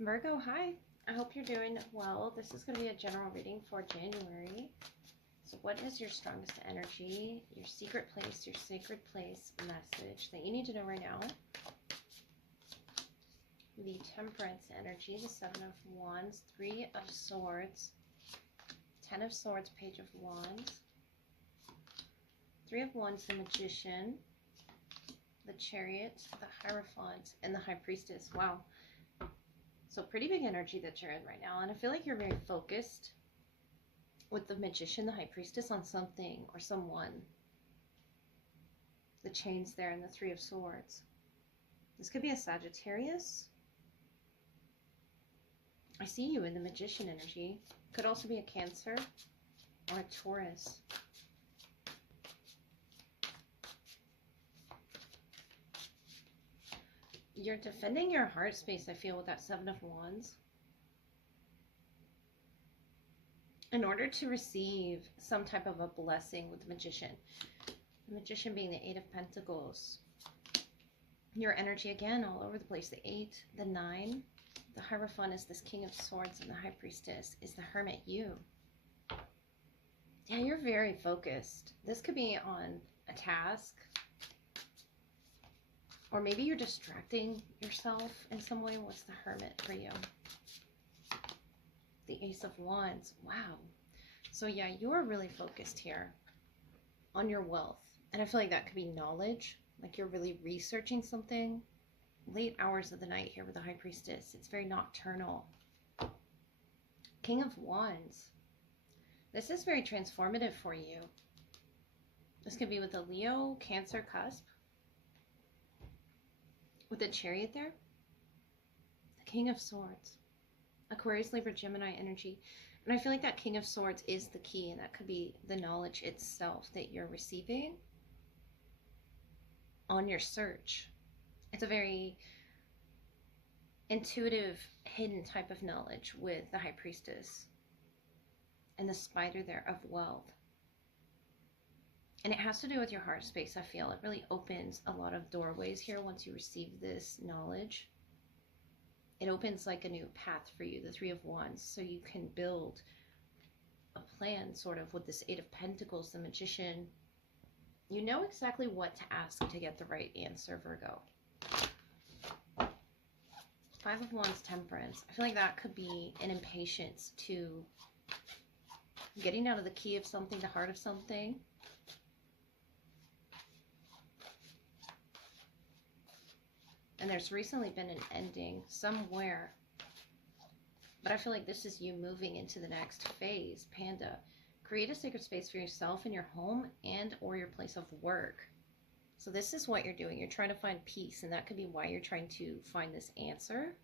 Virgo, hi. I hope you're doing well. This is going to be a general reading for January. So what is your strongest energy, your secret place, your sacred place message that you need to know right now? The Temperance energy, the Seven of Wands, Three of Swords, Ten of Swords, Page of Wands, Three of Wands, the Magician, the Chariot, the Hierophant, and the High Priestess. Wow. So pretty big energy that you're in right now. And I feel like you're very focused with the Magician, the High Priestess, on something or someone. The chains there and the Three of Swords. This could be a Sagittarius. I see you in the Magician energy. Could also be a Cancer or a Taurus. You're defending your heart space, I feel, with that Seven of Wands. In order to receive some type of a blessing with the Magician. The Magician being the Eight of Pentacles. Your energy, again, all over the place. The 8, the 9. The Hierophant is this King of Swords, and the High Priestess is the Hermit, you. Yeah, you're very focused. This could be on a task. Or maybe you're distracting yourself in some way. What's the Hermit for you? The Ace of Wands. Wow. So yeah, you're really focused here on your wealth. And I feel like that could be knowledge. Like you're really researching something. Late hours of the night here with the High Priestess. It's very nocturnal. King of Wands. This is very transformative for you. This could be with a Leo, Cancer cusp. With the Chariot there, the King of Swords, Aquarius, Libra, Gemini energy. And I feel like that King of Swords is the key, and that could be the knowledge itself that you're receiving on your search. It's a very intuitive, hidden type of knowledge with the High Priestess and the Spider there of wealth. And it has to do with your heart space, I feel. It really opens a lot of doorways here once you receive this knowledge. It opens like a new path for you, the Three of Wands, so you can build a plan sort of with this Eight of Pentacles, the Magician. You know exactly what to ask to get the right answer, Virgo. Five of Wands, Temperance. I feel like that could be an impatience to getting out of the key of something, the heart of something. And there's recently been an ending somewhere. But I feel like this is you moving into the next phase, Panda. Create a sacred space for yourself in your home and or your place of work. So this is what you're doing. You're trying to find peace, and that could be why you're trying to find this answer.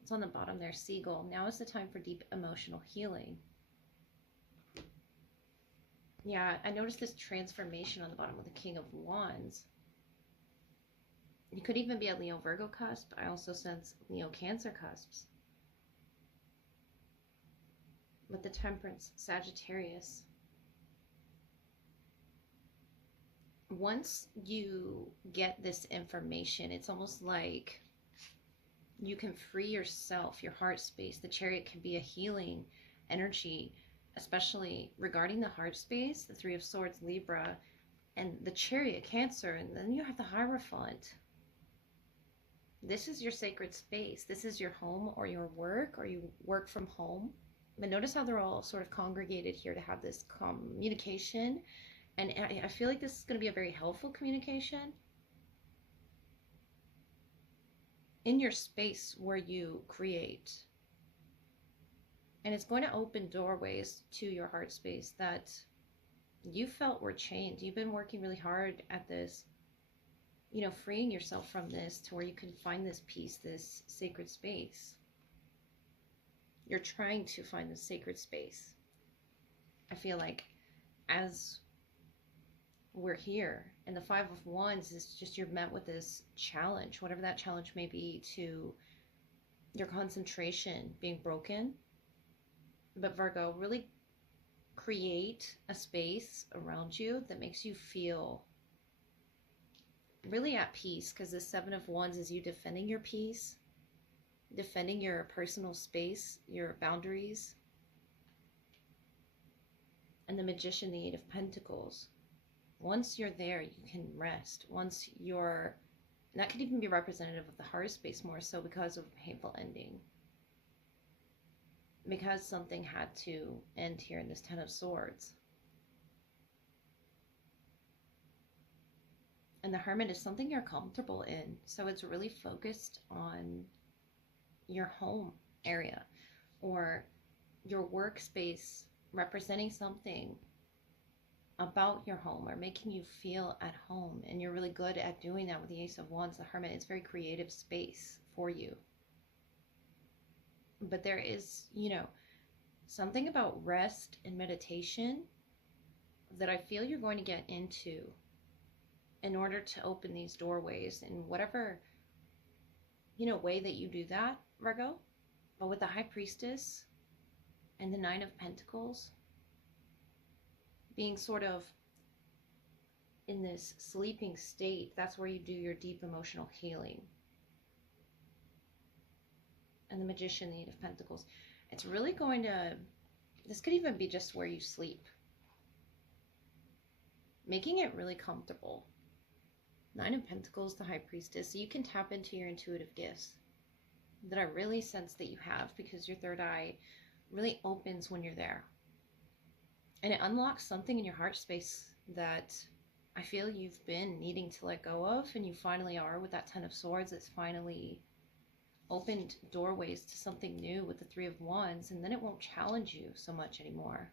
It's on the bottom there, Seagull. Now is the time for deep emotional healing. Yeah, I noticed this transformation on the bottom with the King of Wands. You could even be a Leo Virgo cusp. I also sense Leo Cancer cusps. With the Temperance, Sagittarius. Once you get this information, it's almost like you can free yourself, your heart space. The Chariot can be a healing energy, especially regarding the heart space, the Three of Swords, Libra, and the Chariot, Cancer, and then you have the Hierophant. This is your sacred space. This is your home or your work, or you work from home. But notice how they're all sort of congregated here to have this communication. And I feel like this is going to be a very helpful communication in your space where you create. And it's going to open doorways to your heart space that you felt were chained. You've been working really hard at this, you know, freeing yourself from this to where you can find this peace, this sacred space. You're trying to find the sacred space. I feel like as we're here, and the Five of Wands is just you're met with this challenge, whatever that challenge may be, to your concentration being broken. But Virgo, really create a space around you that makes you feel really at peace, because the Seven of Wands is you defending your peace. defending your personal space, your boundaries. And the Magician, the Eight of Pentacles. Once you're there, you can rest. Once you're, and that could even be representative of the heart space more so because of a painful ending. Because something had to end here in this Ten of Swords. And the Hermit is something you're comfortable in. So it's really focused on your home area or your workspace, representing something about your home or making you feel at home. And you're really good at doing that with the Ace of Wands. The Hermit is very creative space for you. But there is, you know, something about rest and meditation that I feel you're going to get into in order to open these doorways in whatever, you know, way that you do that, Virgo. But with the High Priestess and the Nine of Pentacles being sort of in this sleeping state, that's where you do your deep emotional healing. And the Magician, the Eight of Pentacles. It's really going to, this could even be just where you sleep. Making it really comfortable. Nine of Pentacles, the High Priestess. So you can tap into your intuitive gifts that I really sense that you have, because your third eye really opens when you're there. And it unlocks something in your heart space that I feel you've been needing to let go of, and you finally are with that Ten of Swords. It's finally opened doorways to something new with the Three of Wands, and then it won't challenge you so much anymore.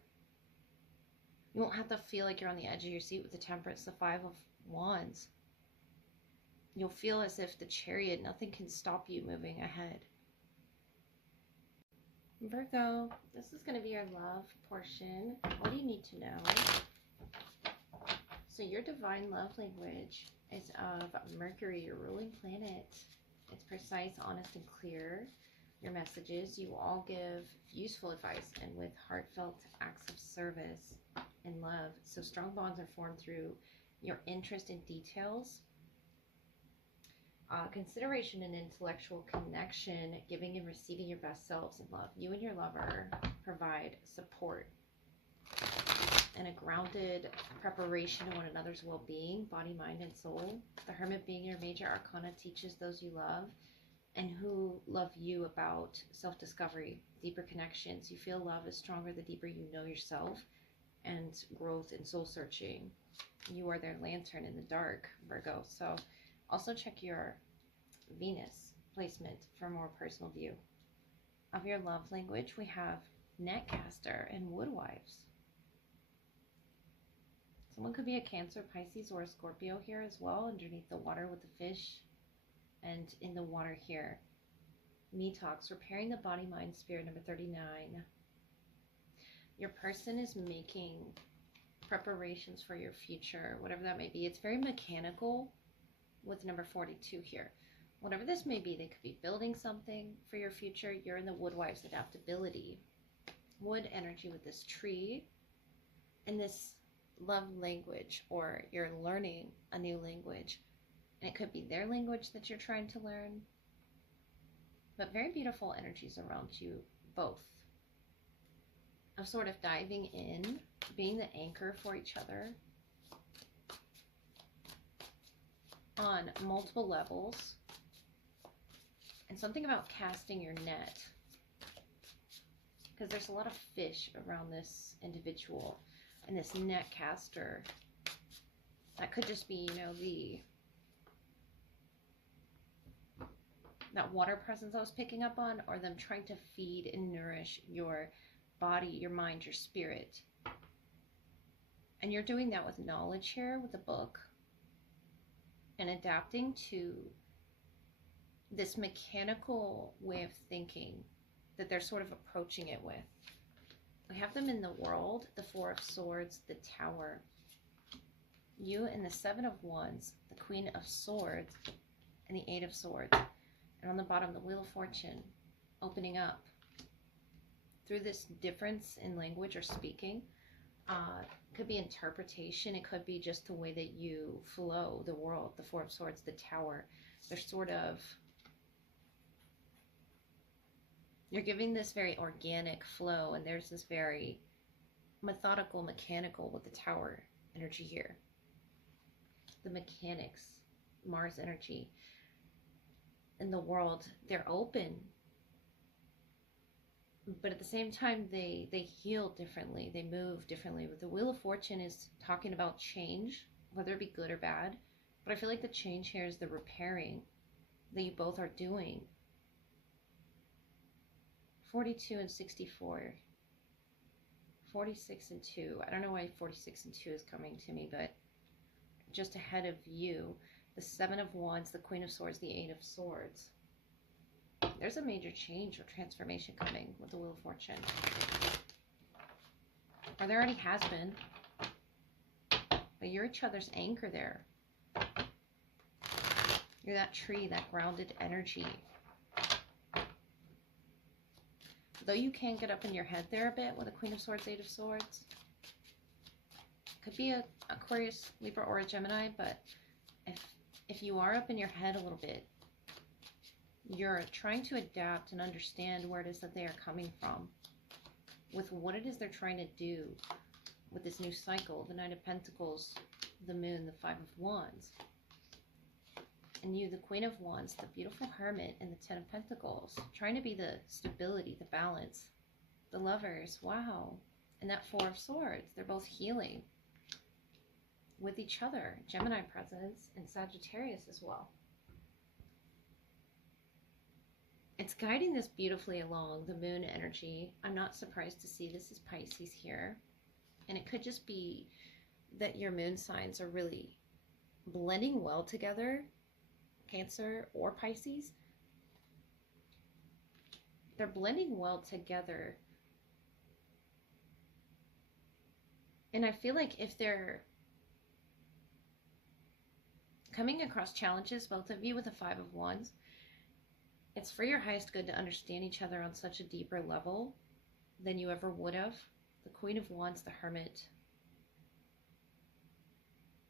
You won't have to feel like you're on the edge of your seat with the Temperance, the Five of Wands. You'll feel as if the Chariot, nothing can stop you moving ahead. Virgo, this is going to be your love portion. What do you need to know? So your divine love language is of Mercury, your ruling planet. It's precise, honest, and clear. Your messages, you all give useful advice and with heartfelt acts of service and love. So strong bonds are formed through your interest in details, consideration and intellectual connection, giving and receiving your best selves in love. You and your lover provide support and a grounded preparation to one another's well-being, body, mind, and soul. The Hermit, being your major arcana, teaches those you love and who love you about self-discovery, deeper connections. You feel love is stronger the deeper you know yourself, and growth and soul-searching. You are their lantern in the dark, Virgo. So also check your Venus placement for a more personal view. Of your love language, we have Netcaster and Woodwives. Someone could be a Cancer, Pisces, or a Scorpio here as well, underneath the water with the fish. And in the water here, Me Talks, repairing the body, mind, spirit, number 39. Your person is making preparations for your future, whatever that may be. It's very mechanical with number 42 here. Whatever this may be, they could be building something for your future. You're in the Woodwives, adaptability. Wood energy with this tree and this love language, or you're learning a new language. And it could be their language that you're trying to learn. But very beautiful energies around you both. Of sort of diving in, being the anchor for each other on multiple levels. And something about casting your net, because there's a lot of fish around this individual and this net caster. That could just be, you know, that water presence I was picking up on, or them trying to feed and nourish your body, your mind, your spirit. And you're doing that with knowledge here, with a book, and adapting to this mechanical way of thinking that they're sort of approaching it with. We have them in the World, the Four of Swords, the Tower. You and the Seven of Wands, the Queen of Swords, and the Eight of Swords. And on the bottom, the Wheel of Fortune, opening up through this difference in language or speaking. Could be interpretation. It could be just the way that you flow, the World, the Four of Swords, the Tower. They're sort of You're giving this very organic flow, and there's this very methodical, mechanical with the tower energy here. The mechanics, Mars energy in the world, they're open, but at the same time they heal differently, they move differently. But the Wheel of Fortune is talking about change, whether it be good or bad. But I feel like the change here is the repairing that you both are doing. 42 and 64. 46 and 2. I don't know why 46 and 2 is coming to me, but just ahead of you, the Seven of Wands, the Queen of Swords, the Eight of Swords. There's a major change or transformation coming with the Wheel of Fortune. Or there already has been. But you're each other's anchor there. You're that tree, that grounded energy. Though you can get up in your head there a bit with a Queen of Swords, Eight of Swords. Could be a Aquarius, Libra, or a Gemini, but if you are up in your head a little bit, you're trying to adapt and understand where it is that they are coming from, with what it is they're trying to do with this new cycle, the Nine of Pentacles, the Moon, the Five of Wands. And you, the Queen of Wands, the beautiful Hermit, and the Ten of Pentacles, trying to be the stability, the balance, the Lovers, wow. And that Four of Swords, they're both healing with each other. Gemini presence and Sagittarius as well. It's guiding this beautifully along, the Moon energy. I'm not surprised to see this is Pisces here. And it could just be that your moon signs are really blending well together, Cancer or Pisces. They're blending well together. And I feel like if they're coming across challenges, both of you, with the Five of Wands, it's for your highest good to understand each other on such a deeper level than you ever would have. The Queen of Wands, the Hermit.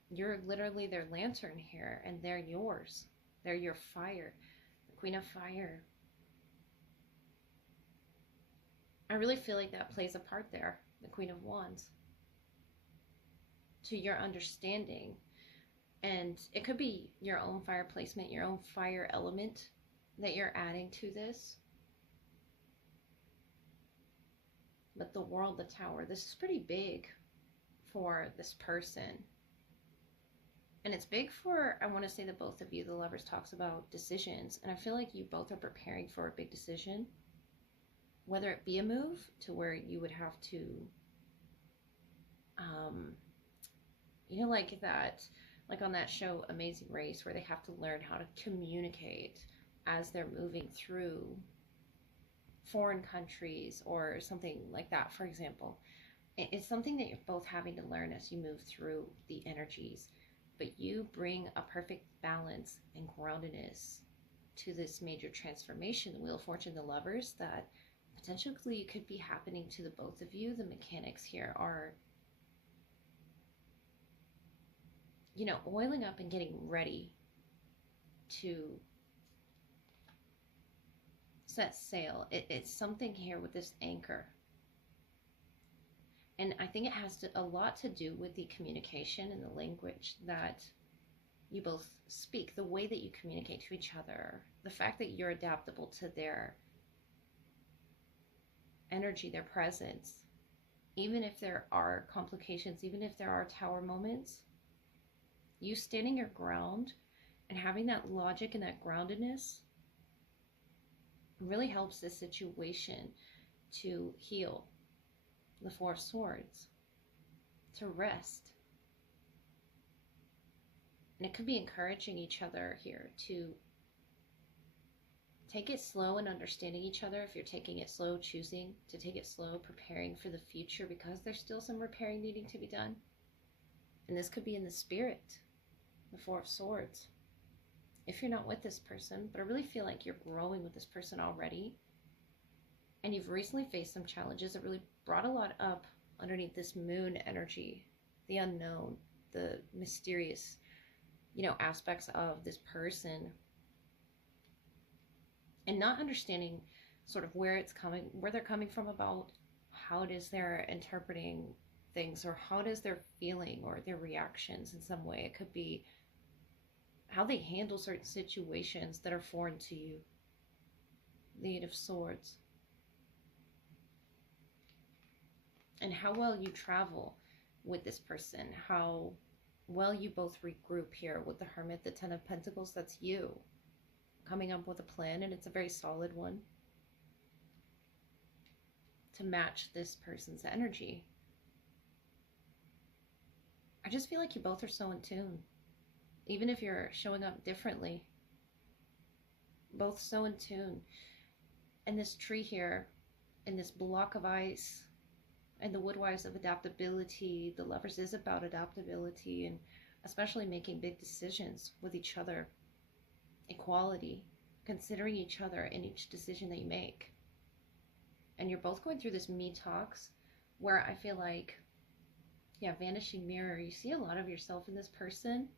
You're literally their lantern here, and they're yours. They're your fire. The Queen of Fire. I really feel like that plays a part there, the Queen of Wands, to your understanding. And it could be your own fire placement, your own fire element that you're adding to this. But the World, the Tower, this is pretty big for this person. And it's big for, I want to say that both of you, the Lovers, talks about decisions. And I feel like you both are preparing for a big decision. Whether it be a move to where you would have to, you know, like that, like on that show, Amazing Race, where they have to learn how to communicate as they're moving through foreign countries or something like that, for example. It's something that you're both having to learn as you move through the energies. But you bring a perfect balance and groundedness to this major transformation, the Wheel of Fortune, the Lovers, that potentially could be happening to the both of you. The mechanics here are, you know, oiling up and getting ready to set sail. It's something here with this anchor. And I think it has a lot to do with the communication and the language that you both speak, the way that you communicate to each other, the fact that you're adaptable to their energy, their presence. Even if there are complications, even if there are tower moments, you standing your ground and having that logic and that groundedness really helps this situation to heal. The Four of Swords, to rest. And it could be encouraging each other here to take it slow and understanding each other. If you're taking it slow, choosing to take it slow, preparing for the future, because there's still some repairing needing to be done. And this could be in the spirit, the Four of Swords. If you're not with this person, but I really feel like you're growing with this person already, and you've recently faced some challenges that really brought a lot up underneath this moon energy, the unknown, the mysterious, you know, aspects of this person, and not understanding sort of where they're coming from about how it is they're interpreting things, or how it is they're feeling, or their reactions in some way. It could be how they handle certain situations that are foreign to you. The Eight of Swords. And how well you travel with this person, how well you both regroup here with the Hermit, the Ten of Pentacles. That's you coming up with a plan, and it's a very solid one to match this person's energy. I just feel like you both are so in tune, even if you're showing up differently, both so in tune. And this tree here, and this block of ice, and the woodwise of adaptability, the Lovers is about adaptability, and especially making big decisions with each other, equality, considering each other in each decision that you make. And you're both going through this me talks where I feel like, yeah, vanishing mirror, you see a lot of yourself in this person.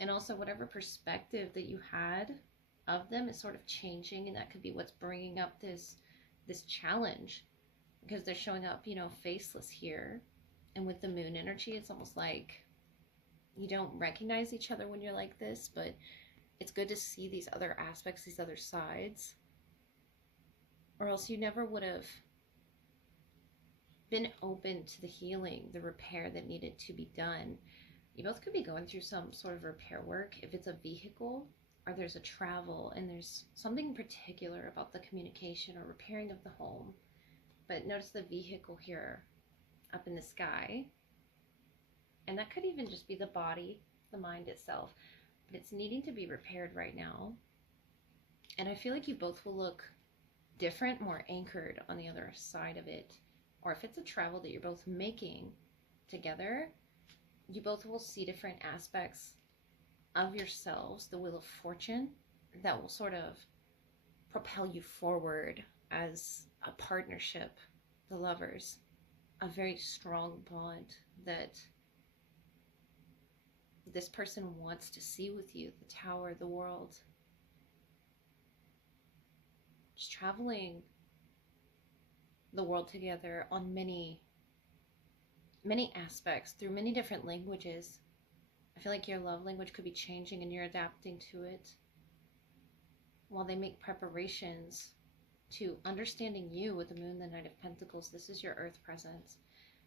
And also whatever perspective that you had of them is sort of changing, and that could be what's bringing up this challenge, because they're showing up, faceless here. And with the moon energy, it's almost like you don't recognize each other when you're like this, but it's good to see these other aspects, these other sides, or else you never would have been open to the healing, the repair that needed to be done. You both could be going through some sort of repair work, if it's a vehicle, or there's a travel, and there's something particular about the communication or repairing of the home. But notice the vehicle here up in the sky, and that could even just be the body, the mind itself, but it's needing to be repaired right now. And I feel like you both will look different, more anchored on the other side of it. Or if it's a travel that you're both making together, you both will see different aspects of yourselves, the Wheel of Fortune, that will sort of propel you forward as a partnership, the Lovers, a very strong bond that this person wants to see with you, the Tower, the World. Just traveling the world together on many aspects, through many different languages. I feel like your love language could be changing, and you're adapting to it while they make preparations to understanding you with the Moon, the Knight of Pentacles. This is your Earth presence.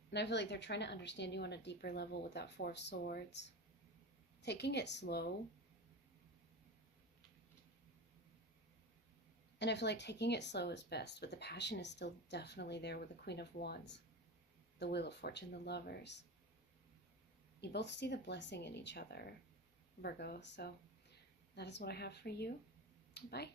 And I feel like they're trying to understand you on a deeper level with that Four of Swords. Taking it slow. And I feel like taking it slow is best, but the passion is still definitely there with the Queen of Wands, the Wheel of Fortune, the Lovers. You both see the blessing in each other, Virgo. So that is what I have for you. Bye.